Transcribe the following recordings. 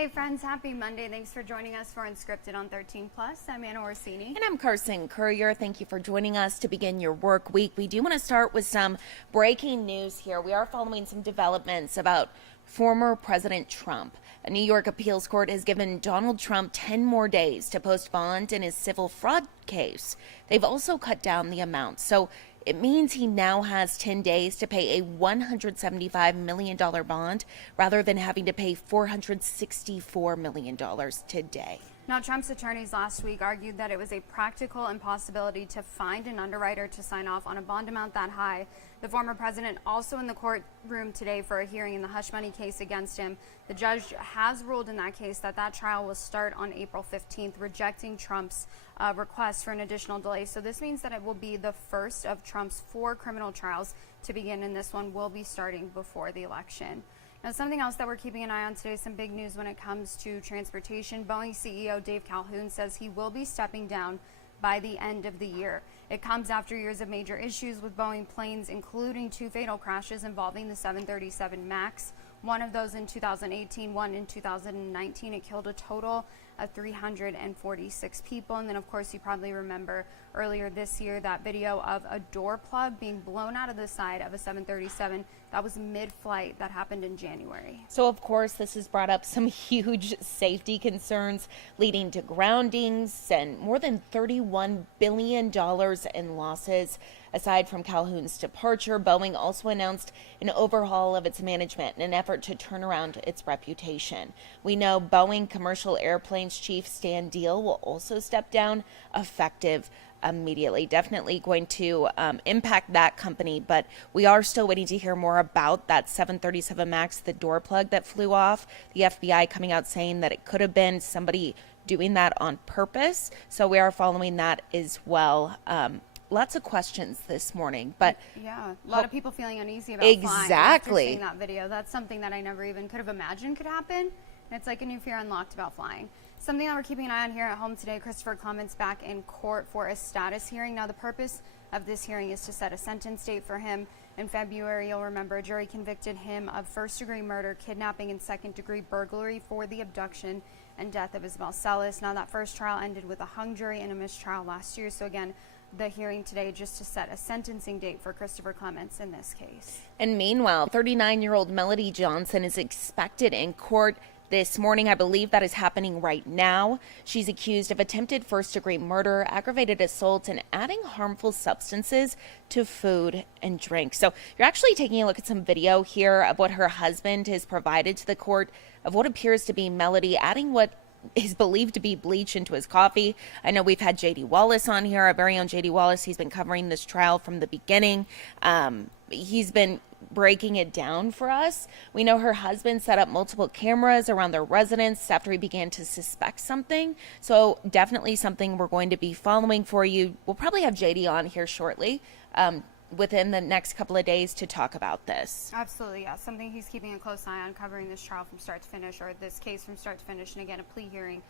Hey friends, happy Monday. Thanks for joining us for Unscripted on 13 Plus. I'm Anna Orsini. And I'm Carson Courier. Thank you for joining us to begin your work week. We do want to start with some breaking news here. We are following some developments about former President Trump. A New York appeals court has given Donald Trump 10 more days to post bond in his civil fraud case. They've also cut down the amount. So it means he now has 10 days to pay a $175 million bond rather than having to pay $464 million today. Now, Trump's attorneys last week argued that it was a practical impossibility to find an underwriter to sign off on a bond amount that high. The former president also in the courtroom today for a hearing in the hush money case against him. The judge has ruled in that case that trial will start on April 15th, rejecting Trump's request for an additional delay. So this means that it will be the first of Trump's 4 criminal trials to begin, and this one will be starting before the election. Now, something else that we're keeping an eye on today, some big news when it comes to transportation. Boeing CEO Dave Calhoun says he will be stepping down by the end of the year. It comes after years of major issues with Boeing planes, including 2 fatal crashes involving the 737 MAX. One of those in 2018, one in 2019. It killed a total of 346 people. And then, of course, you probably remember earlier this year that video of a door plug being blown out of the side of a 737. That was mid-flight. That happened in January. So, of course, this has brought up some huge safety concerns, leading to groundings and more than $31 billion in losses. Aside from Calhoun's departure, Boeing also announced an overhaul of its management in an effort to turn around its reputation. We know Boeing Commercial Airplanes Chief Stan Deal will also step down, effective immediately. Definitely going to impact that company, but we are still waiting to hear more about that 737 MAX, the door plug that flew off. The FBI coming out saying that it could have been somebody doing that on purpose. So we are following that as well. Lots of questions this morning, but yeah, a lot of people feeling uneasy about exactly flying after seeing that video. That's something that I never even could have imagined could happen. And it's like a new fear unlocked about flying. Something that we're keeping an eye on here at home today, Christopher Clements back in court for a status hearing. Now, the purpose of this hearing is to set a sentence date for him. In February, you'll remember, a jury convicted him of first-degree murder, kidnapping, and second-degree burglary for the abduction and death of Isabel Celis. Now, that first trial ended with a hung jury and a mistrial last year. So again, the hearing today just to set a sentencing date for Christopher Clements in this case. And meanwhile, 39-year-old Melody Johnson is expected in court this morning. I believe that is happening right now. She's accused of attempted first-degree murder, aggravated assault, and adding harmful substances to food and drink. So you're actually taking a look at some video here of what her husband has provided to the court of what appears to be Melody adding what is believed to be bleach into his coffee. I know we've had J.D. Wallace on here, our very own J.D. Wallace. He's been covering this trial from the beginning. He's been breaking it down for us. We know her husband set up multiple cameras around their residence after he began to suspect something. So definitely something we're going to be following for you. We'll probably have J.D. on here shortly. Within the next couple of days to talk about this. Absolutely, yeah. Something he's keeping a close eye on, covering this trial from start to finish, or this case from start to finish. And again, a plea hearing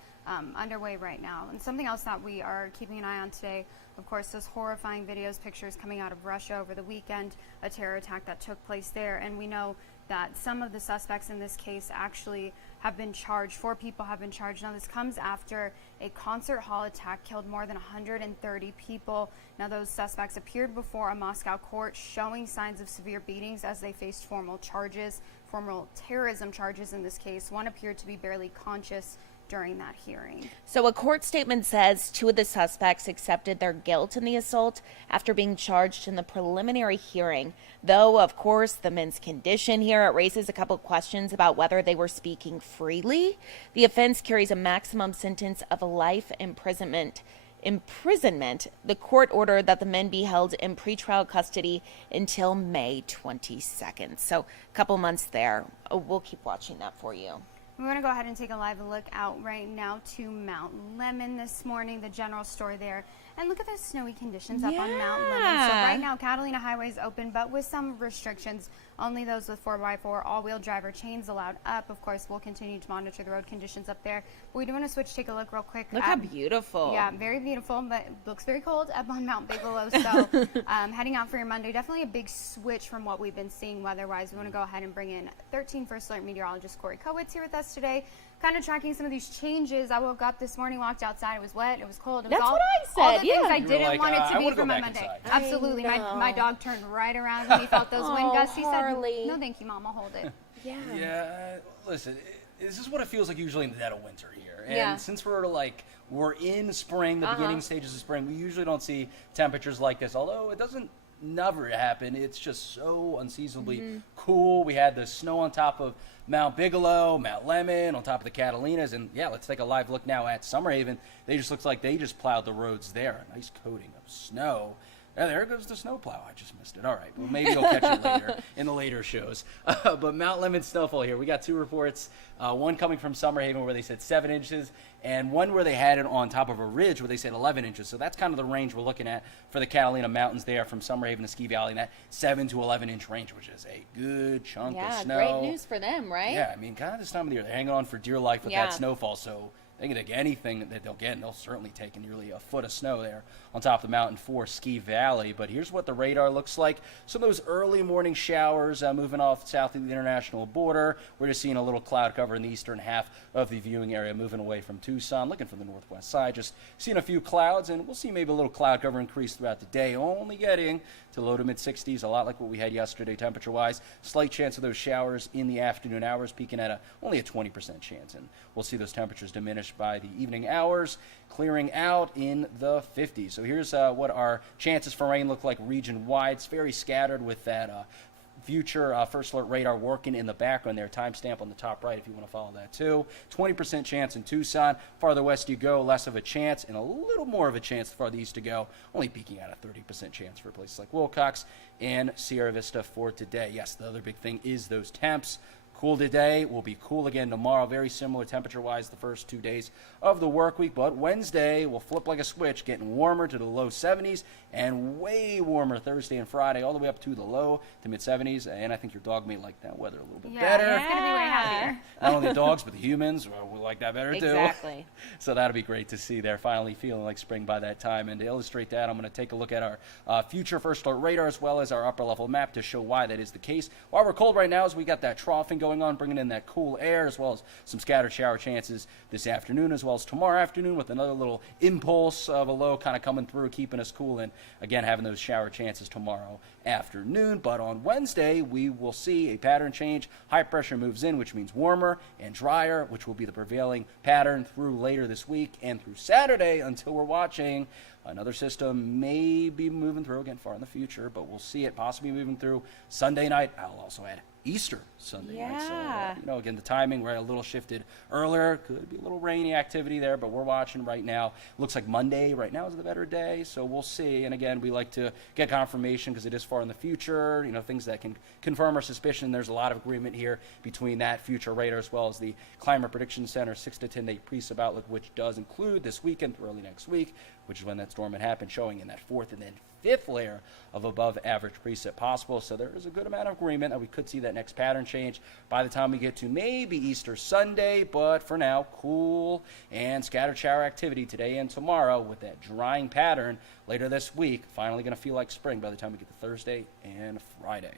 underway right now. And something else that we are keeping an eye on today, of course, those horrifying videos, pictures coming out of Russia over the weekend, a terror attack that took place there. And we know that some of the suspects in this case actually have been charged. 4 people have been charged. Now, this comes after a concert hall attack killed more than 130 people. Now, those suspects appeared before a Moscow court showing signs of severe beatings as they faced formal charges, formal terrorism charges in this case. One appeared to be barely conscious during that hearing. So a court statement says 2 of the suspects accepted their guilt in the assault after being charged in the preliminary hearing. Though, of course, the men's condition here, it raises a couple questions about whether they were speaking freely. The offense carries a maximum sentence of life imprisonment. The court ordered that the men be held in pretrial custody until May 22nd. So a couple months there. We'll keep watching that for you. We're going to go ahead and take a live look out right now to Mount Lemmon this morning, the general store there. And look at the snowy conditions up on Mount Lemmon. So right now, Catalina Highway is open, but with some restrictions. Only those with 4x4 all-wheel driver chains allowed up. Of course, we'll continue to monitor the road conditions up there. But we do want to switch, take a look real quick. Look how beautiful. Yeah, very beautiful, but it looks very cold up on Mount Bigelow. So heading out for your Monday, definitely a big switch from what we've been seeing weather-wise. We want to go ahead and bring in 13 First Alert meteorologist Corey Kowitz here with us today. kind of tracking some of these changes. I woke up this morning, walked outside, it was wet, it was cold. It was That's all, what I all said, the things yeah. I You were didn't like, want it I to be wanna for go my back Monday. inside. Absolutely. I My know. dog turned right around when he felt those wind Oh, gusts. He Harley. said, "No, thank you, Mom. I'll hold it." Yeah. Yeah, listen, this is what it feels like usually in the dead of winter here. And Yeah. since we're in spring, the beginning stages of spring, we usually don't see temperatures like this. Although it doesn't never happen, it's just so unseasonably cool. We had the snow on top of Mount Bigelow, Mount Lemmon, on top of the Catalinas. And yeah, let's take a live look now at Summerhaven. They just looks like they just plowed the roads there. A nice coating of snow. Yeah, there goes the snowplow. I just missed it. All right. Well, maybe you'll catch it later in the later shows. But Mount Lemmon snowfall here. We got two reports. One coming from Summerhaven where they said 7 inches, and one where they had it on top of a ridge where they said 11 inches. So that's kind of the range we're looking at for the Catalina Mountains there from Summerhaven to Ski Valley, in that 7 to 11 inch range, which is a good chunk of Yeah, snow. great news for them, right? Yeah, I mean, kind of this time of the year, they're hanging on for dear life with Yeah. that snowfall. So they can take anything that they'll get, and they'll certainly take nearly a foot of snow there on top of the mountain for Ski Valley. But here's what the radar looks like. Some of those early morning showers moving off south of the international border. We're just seeing a little cloud cover in the eastern half of the viewing area, moving away from Tucson, looking for the northwest side. Just seeing a few clouds, and we'll see maybe a little cloud cover increase throughout the day, only getting to low to mid 60s, a lot like what we had yesterday temperature-wise. Slight chance of those showers in the afternoon hours, peaking at only a 20% chance, and we'll see those temperatures diminish by the evening hours, clearing out in the 50s. So here's what our chances for rain look like region-wide. It's very scattered with that future first alert radar working in the background there. Timestamp on the top right if you want to follow that too. 20% chance in Tucson. Farther west you go, less of a chance, and a little more of a chance the farther east you go, only peaking at a 30% chance for places like Wilcox and Sierra Vista for today. Yes, the other big thing is those temps. Cool today, will be cool again tomorrow. Very similar temperature-wise the first 2 days of the work week, but Wednesday will flip like a switch, getting warmer to the low 70s and way warmer Thursday and Friday, all the way up to the low to mid-70s. And I think your dog may like that weather a little bit better. It's going to be way happier. Not only the dogs, but the humans will like that better too. Exactly. So that'll be great to see. They're finally feeling like spring by that time. And to illustrate that, I'm going to take a look at our future first alert radar as well as our upper level map to show why that is the case. While we're cold right now, is we got that troughing going on, bringing in that cool air, as well as some scattered shower chances this afternoon, as well as tomorrow afternoon, with another little impulse of a low kind of coming through, keeping us cool, and again having those shower chances tomorrow afternoon. But on Wednesday, we will see a pattern change. High pressure moves in, which means warmer and drier, which will be the prevailing pattern through later this week and through Saturday until we're watching another system may be moving through again far in the future, but we'll see it possibly moving through Sunday night. I'll also add Easter Sunday night. So, again, the timing, right, a little shifted earlier. Could be a little rainy activity there, but we're watching right now. Looks like Monday right now is the better day, so we'll see. And again, we like to get confirmation because it is far in the future, things that can confirm our suspicion. There's a lot of agreement here between that future radar as well as the Climate Prediction Center 6 to 10 day precip outlook, which does include this weekend through early next week, which is when that storm had happened, showing in that fourth and then fifth layer of above average precip possible. So there is a good amount of agreement that we could see that next pattern change by the time we get to maybe Easter Sunday. But for now, cool and scattered shower activity today and tomorrow with that drying pattern later this week. Finally going to feel like spring by the time we get to Thursday and Friday.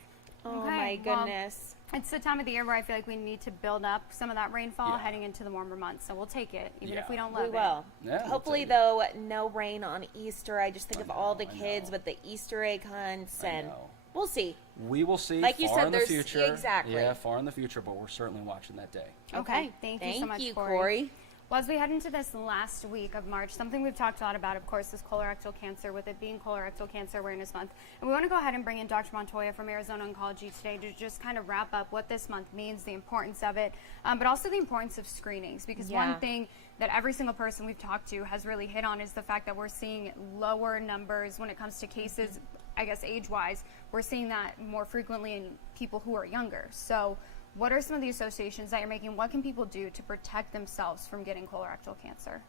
Oh Okay, my well, goodness. It's the time of the year where I feel like we need to build up some of that rainfall heading into the warmer months. So we'll take it, even if we don't love We it. will. Yeah, we'll Hopefully, take it. though, no rain on Easter. I just think I of all know, the I kids know. with the Easter egg hunts, I and know. we'll see. We will see Like you far said, in the there's- future. exactly. Yeah, far in the future, but we're certainly watching that day. Okay, thank you so much, you, Corey. Well, as we head into this last week of March, something we've talked a lot about, of course, is colorectal cancer, with it being Colorectal Cancer Awareness Month. And we want to go ahead and bring in Dr. Montoya from Arizona Oncology today to just kind of wrap up what this month means, the importance of it, but also the importance of screenings. Because one thing that every single person we've talked to has really hit on is the fact that we're seeing lower numbers when it comes to cases, I guess, age-wise. We're seeing that more frequently in people who are younger. So what are some of the associations that you're making? What can people do to protect themselves from getting colorectal cancer?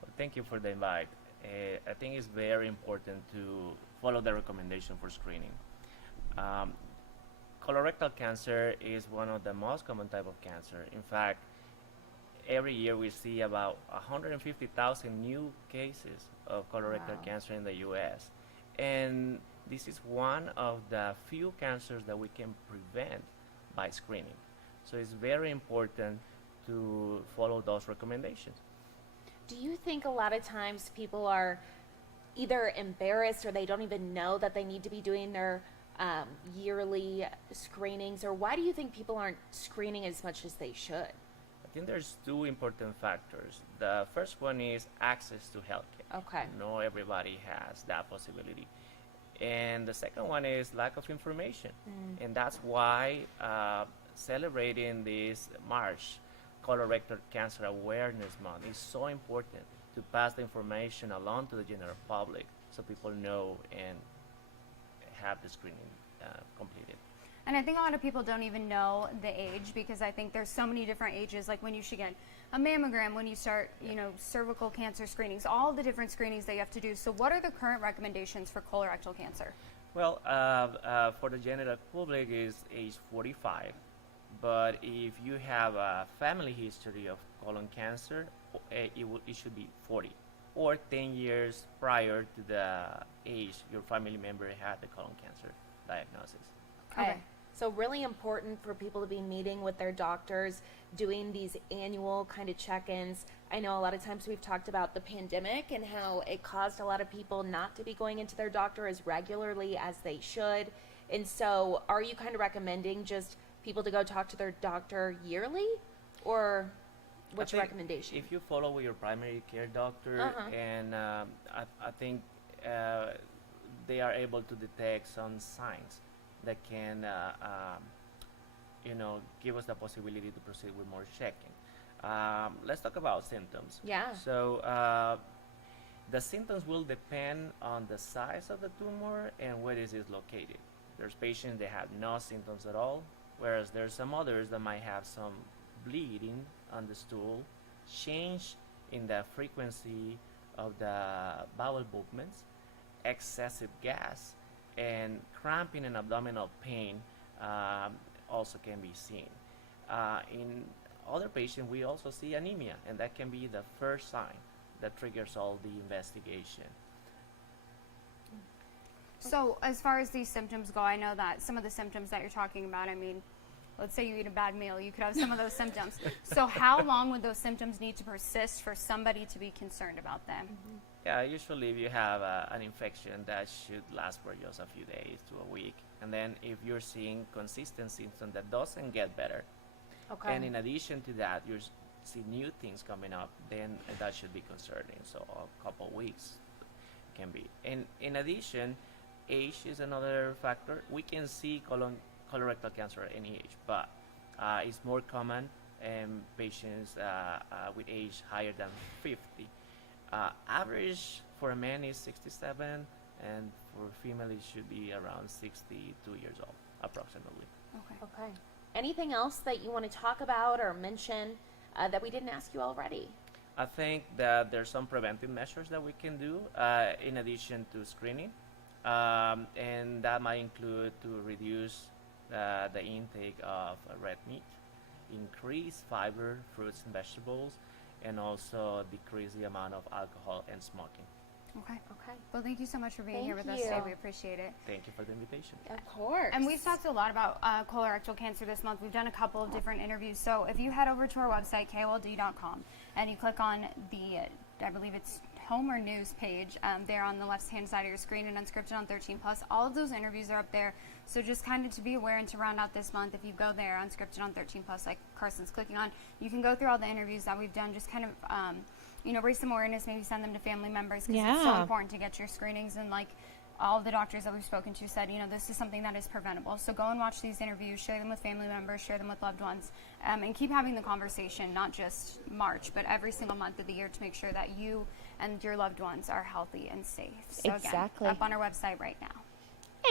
Well, thank you for the invite. I think it's very important to follow the recommendation for screening. Colorectal cancer is one of the most common type of cancer. In fact, every year we see about 150,000 new cases of colorectal cancer in the U.S. And this is one of the few cancers that we can prevent by screening. So it's very important to follow those recommendations. Do you think a lot of times people are either embarrassed or they don't even know that they need to be doing their yearly screenings? Or why do you think people aren't screening as much as they should? I think there's two important factors. The first one is access to healthcare. Okay. Not everybody has that possibility. And the second one is lack of information. And that's why celebrating this March, Colorectal Cancer Awareness Month, is so important to pass the information along to the general public so people know and have the screening completed. And I think a lot of people don't even know the age, because I think there's so many different ages, like when you should get a mammogram, when you start, cervical cancer screenings, all the different screenings that you have to do. So what are the current recommendations for colorectal cancer? Well, for the general public is age 45, but if you have a family history of colon cancer, it should be 40 or 10 years prior to the age your family member had the colon cancer diagnosis. Okay. So really important for people to be meeting with their doctors, doing these annual kind of check-ins. I know a lot of times we've talked about the pandemic and how it caused a lot of people not to be going into their doctor as regularly as they should. And so are you kind of recommending just people to go talk to their doctor yearly, or what's your recommendation? If you follow with your primary care doctor, and I think they are able to detect some signs that can, give us the possibility to proceed with more checking. Let's talk about symptoms. Yeah. So the symptoms will depend on the size of the tumor and where it is located. There's patients that have no symptoms at all, whereas there's some others that might have some bleeding on the stool, change in the frequency of the bowel movements, excessive gas, and cramping and abdominal pain also can be seen. In other patients, we also see anemia, and that can be the first sign that triggers all the investigation. So as far as these symptoms go, I know that some of the symptoms that you're talking about, let's say you eat a bad meal, you could have some of those symptoms. So how long would those symptoms need to persist for somebody to be concerned about them? Yeah, usually if you have an infection, that should last for just a few days to a week. And then if you're seeing consistent symptoms that doesn't get better, and in addition to that, you see new things coming up, then that should be concerning. So a couple weeks can be. And in addition, age is another factor. We can see colorectal cancer at any age, but it's more common in patients with age higher than 50. Average for a man is 67, and for a female it should be around 62 years old, approximately. Okay. Anything else that you want to talk about or mention that we didn't ask you already? I think that there's some preventive measures that we can do in addition to screening, and that might include to reduce the intake of red meat, increase fiber, fruits and vegetables, and also decrease the amount of alcohol and smoking. Okay. Well, thank you so much for being here with us today. We appreciate it. Thank you for the invitation. Of course. And we've talked a lot about colorectal cancer this month. We've done a couple of different interviews. So if you head over to our website, KOLD.com, and you click on the, I believe it's home or news page there on the left-hand side of your screen, and Unscripted on 13+, all of those interviews are up there. So just kind of to be aware and to round out this month, if you go there, Unscripted on 13+, like Carson's clicking on, you can go through all the interviews that we've done, just kind of raise some awareness, maybe send them to family members, because it's so important to get your screenings. And like all of the doctors that we've spoken to said, this is something that is preventable. So go and watch these interviews, share them with family members, share them with loved ones, and keep having the conversation, not just March, but every single month of the year, to make sure that you and your loved ones are healthy and safe. So Exactly. Again, up on our website right now.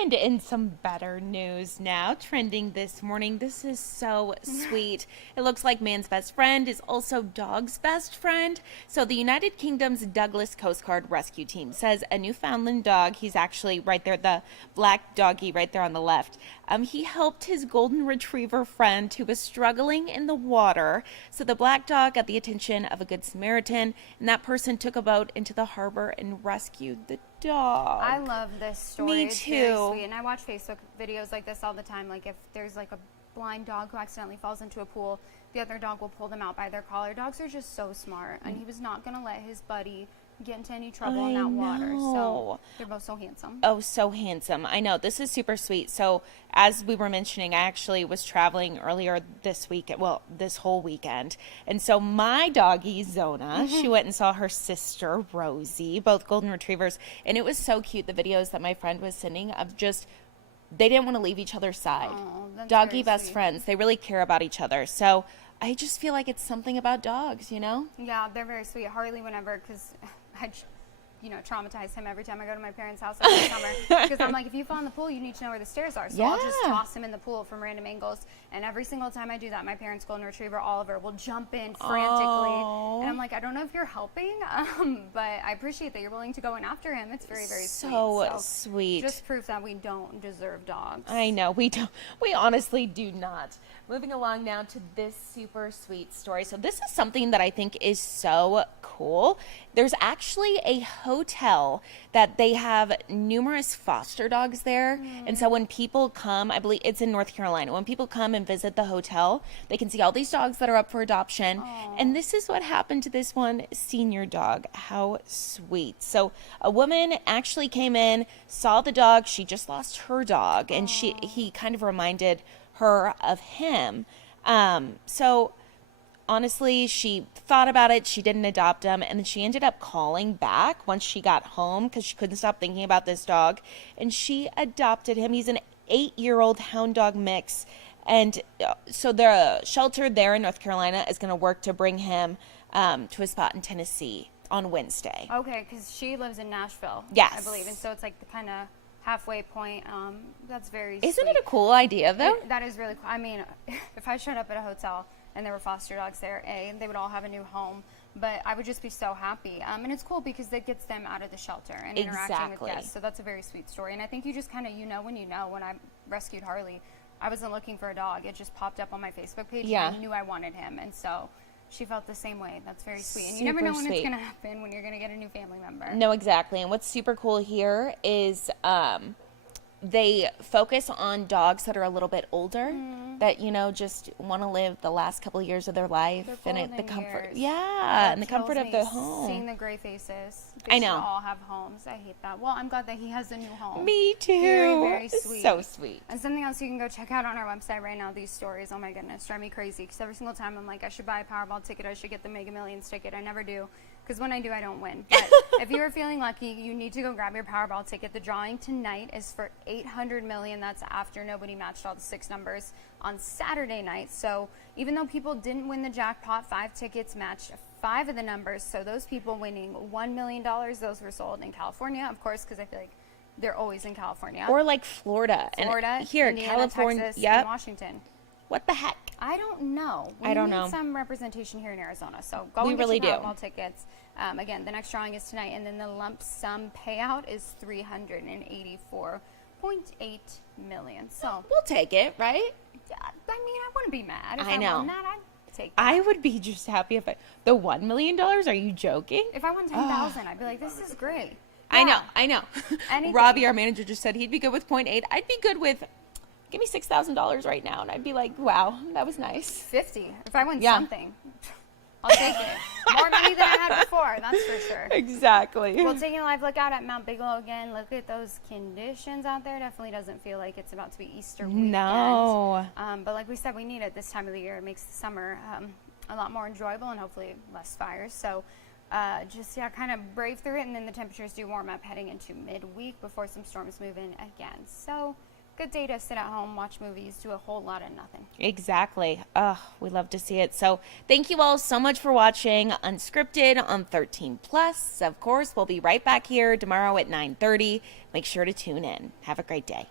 And in some better news now, trending this morning, this is so sweet. It looks like man's best friend is also dog's best friend. So the United Kingdom's Douglas Coast Guard Rescue Team says a Newfoundland dog, he's actually right there, the black doggy right there on the left, he helped his golden retriever friend who was struggling in the water. So the black dog got the attention of a good Samaritan, and that person took a boat into the harbor and rescued the dog. I love this story. Me It's too. very sweet. And I watch Facebook videos like this all the time. Like if there's like a blind dog who accidentally falls into a pool, the other dog will pull them out by their collar. Dogs are just so smart, and he was not going to let his buddy get into any trouble in that water. So they're both so handsome. Oh, so handsome. I know. This is super sweet. So as we were mentioning, I actually was traveling earlier this week, well, this whole weekend. And so my doggie, Zona, she went and saw her sister, Rosie, both golden retrievers. And it was so cute, the videos that my friend was sending of just, they didn't want to leave each other's side. Oh, that's Doggy very best sweet. friends. They really care about each other. So I just feel like it's something about dogs, you know? Yeah, they're very sweet. Harley, whenever, because I, traumatize him every time I go to my parents' house every summer. Because I'm like, if you fall in the pool, you need to know where the stairs are. So I'll just Yeah. toss him in the pool from random angles. And every single time I do that, my parents' golden retriever, Oliver, will jump in frantically. Aw. And I'm like, I don't know if you're helping, but I appreciate that you're willing to go in after him. It's very, very So sweet. sweet. Just proof that we don't deserve dogs. I know, we don't. We honestly do not. Moving along now to this super sweet story. So this is something that I think is so cool. There's actually a hotel that they have numerous foster dogs there. And so when people come, I believe it's in North Carolina, when people come and visit the hotel, they can see all these dogs that are up for adoption. And this is what happened to this one senior dog. How sweet. So a woman actually came in, saw the dog. She just lost her dog, and he kind of reminded her of him. So honestly, she thought about it. She didn't adopt him. And then she ended up calling back once she got home because she couldn't stop thinking about this dog. And she adopted him. He's an 8-year-old hound dog mix. And so the shelter there in North Carolina is going to work to bring him to a spot in Tennessee on Wednesday. Okay, because she lives in Nashville. Yes. I believe. And so it's like the kind of halfway point. That's very Isn't sweet. it a cool idea, though? That is really cool. I mean, if I showed up at a hotel and there were foster dogs there, they would all have a new home. But I would just be so happy. And it's cool because it gets them out of the shelter and interacting Exactly. with guests. So that's a very sweet story. And I think you just kind of, when I rescued Harley, I wasn't looking for a dog. It just popped up on my Facebook page. Yeah. And I knew I wanted him. And so she felt the same way. That's very sweet. And you never know Super when it's sweet. going to happen, when you're going to get a new family member. No, exactly. And what's super cool here is they focus on dogs that are a little bit older, that just want to live the last couple of years of their life, Their and the golden comfort, years. and the Kills comfort of me the Seeing home. the gray faces. I They know. should all have homes. I hate that. Well, I'm glad that he has a new home. Me too. Very, very sweet. So sweet. And something else you can go check out on our website right now, these stories, oh my goodness, drive me crazy. Because every single time I'm like, I should buy a Powerball ticket, I should get the Mega Millions ticket. I never do. Because when I do, I don't win. But if you are feeling lucky, you need to go grab your Powerball ticket. The drawing tonight is for $800 million. That's after nobody matched all the 6 numbers on Saturday night. So even though people didn't win the jackpot, 5 tickets matched 5 of the numbers. So those people winning $1 million, those were sold in California, of course, because I feel like they're always in California. Or like Florida. Florida, And here, Indiana, California. Texas, Yep. and Washington. What the heck? I don't know. We I don't need know. some representation here in Arizona. So go We and get really your do. Powerball tickets. Again, the next drawing is tonight, and then the lump sum payout is $384.8 million. So We'll take it, right? yeah, I mean, I wouldn't be mad if I I know. won that. I'd take that. I would be just happy if the $1 million. Are you joking? If I won 10,000, I'd be like, this is great. I know. Yeah. Anything. Robbie, our manager, just said he'd be good with 0.8. I'd be good with, give me $6,000 right now, and I'd be like, wow, that was nice. 50. If I win Yeah. something, I'll take it. More money than I had before, that's for sure. Exactly. Well, taking a live look out at Mount Bigelow again. Look at those conditions out there. Definitely doesn't feel like it's about to be Easter weekend. No. But like we said, we need it this time of the year. It makes the summer a lot more enjoyable and hopefully less fires. So kind of brave through it. And then the temperatures do warm up heading into midweek before some storms move in again. So good day to sit at home, watch movies, do a whole lot of nothing. Exactly. We love to see it. So thank you all so much for watching Unscripted on 13 Plus. Of course, we'll be right back here tomorrow at 9:30. Make sure to tune in. Have a great day.